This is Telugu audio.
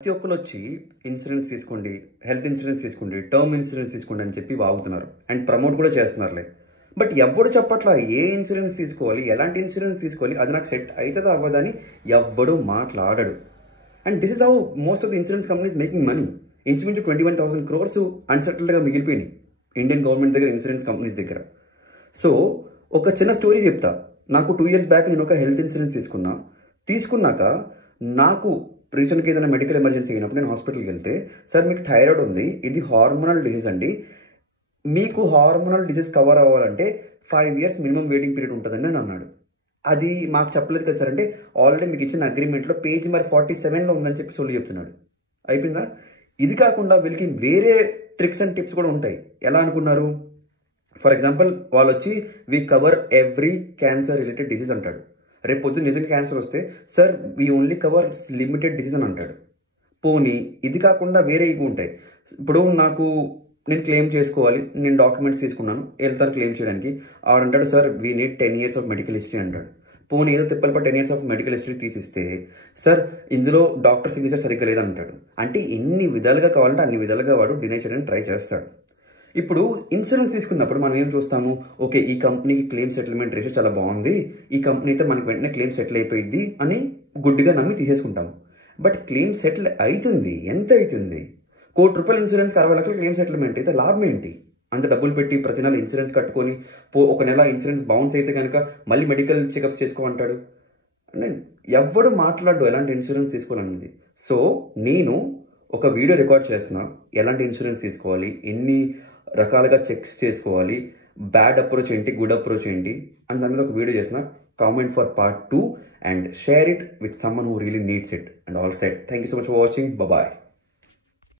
ప్రతి ఒక్కరు వచ్చి ఇన్సూరెన్స్ తీసుకోండి, హెల్త్ ఇన్సూరెన్స్ తీసుకోండి, టర్మ్ ఇన్సూరెన్స్ తీసుకోండి అని చెప్పి వాగుతున్నారు అండ్ ప్రమోట్ కూడా చేస్తున్నారులే. బట్ ఎవ్వడు చెప్పట్లా ఏ ఇన్సూరెన్స్ తీసుకోవాలి, ఎలాంటి ఇన్సూరెన్స్ తీసుకోవాలి, అది నాకు సెట్ అవుతుందా అవ్వదని ఎవ్వడు మాట్లాడడు. And this is how most of the insurance companies making money. ఇంచుమించు 21,000 crores అన్సెటిల్డ్గా మిగిలిపోయినాయి ఇండియన్ గవర్నమెంట్ దగ్గర, ఇన్సూరెన్స్ కంపెనీస్ దగ్గర. సో ఒక చిన్న స్టోరీ చెప్తా. నాకు 2 years బ్యాక్ నేను ఒక హెల్త్ ఇన్సూరెన్స్ తీసుకున్నాక నాకు రీసెంట్గా ఏదైనా మెడికల్ ఎమర్జెన్సీ అయినప్పుడు నేను హాస్పిటల్కి వెళ్తే, సార్ మీకు థైరాయిడ్ ఉంది, ఇది హార్మోనల్ డిసీజ్ అండి, మీకు హార్మోనల్ డిసీజ్ కవర్ అవ్వాలంటే 5 years మినిమం వెయిటింగ్ పీరియడ్ ఉంటుందని అని అన్నాడు. అది మాకు చెప్పలేదు కదా సార్ అంటే, ఆల్రెడీ మీకు ఇచ్చిన అగ్రిమెంట్లో పేజ్ నెంబర్ 47లో ఉందని చెప్పి సొల్లు చెప్తున్నాడు. అయిపోయిందా? ఇది కాకుండా వీళ్ళకి వేరే ట్రిక్స్ అండ్ టిప్స్ కూడా ఉంటాయి. ఎలా అనుకున్నారు? ఫర్ ఎగ్జాంపుల్ వాళ్ళు వచ్చి we cover every cancer related disease అంటాడు. రేపు పొద్దున్న నిజంగా క్యాన్సర్ వస్తే sir we only cover limited disease అని అంటాడు. పోనీ ఇది కాకుండా వేరే ఇవి ఉంటాయి. ఇప్పుడు నేను క్లెయిమ్ చేసుకోవాలి, నేను డాక్యుమెంట్స్ తీసుకున్నాను, వెళ్తాను క్లెయిమ్ చేయడానికి, ఆడంటాడు sir we need 10 years of medical history అంటాడు. పోనీ ఏదో తిప్పలు 10 years ఆఫ్ మెడికల్ హిస్టరీ తీసిస్తే సార్ ఇందులో డాక్టర్ సిగ్నేచర్ సరిగ్గా లేదంటాడు. అంటే ఎన్ని విధాలుగా కావాలంటే అన్ని విధాలుగా వాడు డినై చేయడానికి ట్రై చేస్తాడు. ఇప్పుడు ఇన్సూరెన్స్ తీసుకున్నప్పుడు మనం ఏం చూస్తాము, ఓకే ఈ కంపెనీకి క్లెయిమ్ సెటిల్మెంట్ రేషియో చాలా బాగుంది, ఈ కంపెనీతో మనకి వెంటనే క్లెయిమ్ సెటిల్ అయిపోయింది అని గుడ్డిగా నమ్మి తీసేసుకుంటాము. బట్ క్లెయిమ్ సెటిల్ అవుతుంది, ఎంత అవుతుంది? ₹1 కోటి ఇన్సూరెన్స్ 60 లక్షల క్లెయిమ్ సెటిల్మెంట్ అయితే లాభం ఏంటి? అంత డబ్బులు పెట్టి ప్రతి నెల ఇన్సూరెన్స్ కట్టుకొని ఒక నెల ఇన్సూరెన్స్ బౌన్స్ అయితే కనుక మళ్ళీ మెడికల్ చెకప్స్ చేసుకోమంటాడు. అంటే ఎవ్వడు మాట్లాడు ఎలాంటి ఇన్సూరెన్స్ తీసుకోవాలనేది. సో నేను ఒక వీడియో రికార్డ్ చేస్తున్నా, ఎలాంటి ఇన్సూరెన్స్ తీసుకోవాలి, ఎన్ని రకాలుగా చెక్స్ చేసుకోవాలి, బ్యాడ్ అప్రోచ్ ఏంటి, గుడ్ అప్రోచ్ ఏంటి అని దాని మీద ఒక వీడియో చేసిన. Comment for part 2 and share it with someone who really needs it. And all said, thank you so much for watching. Bye bye.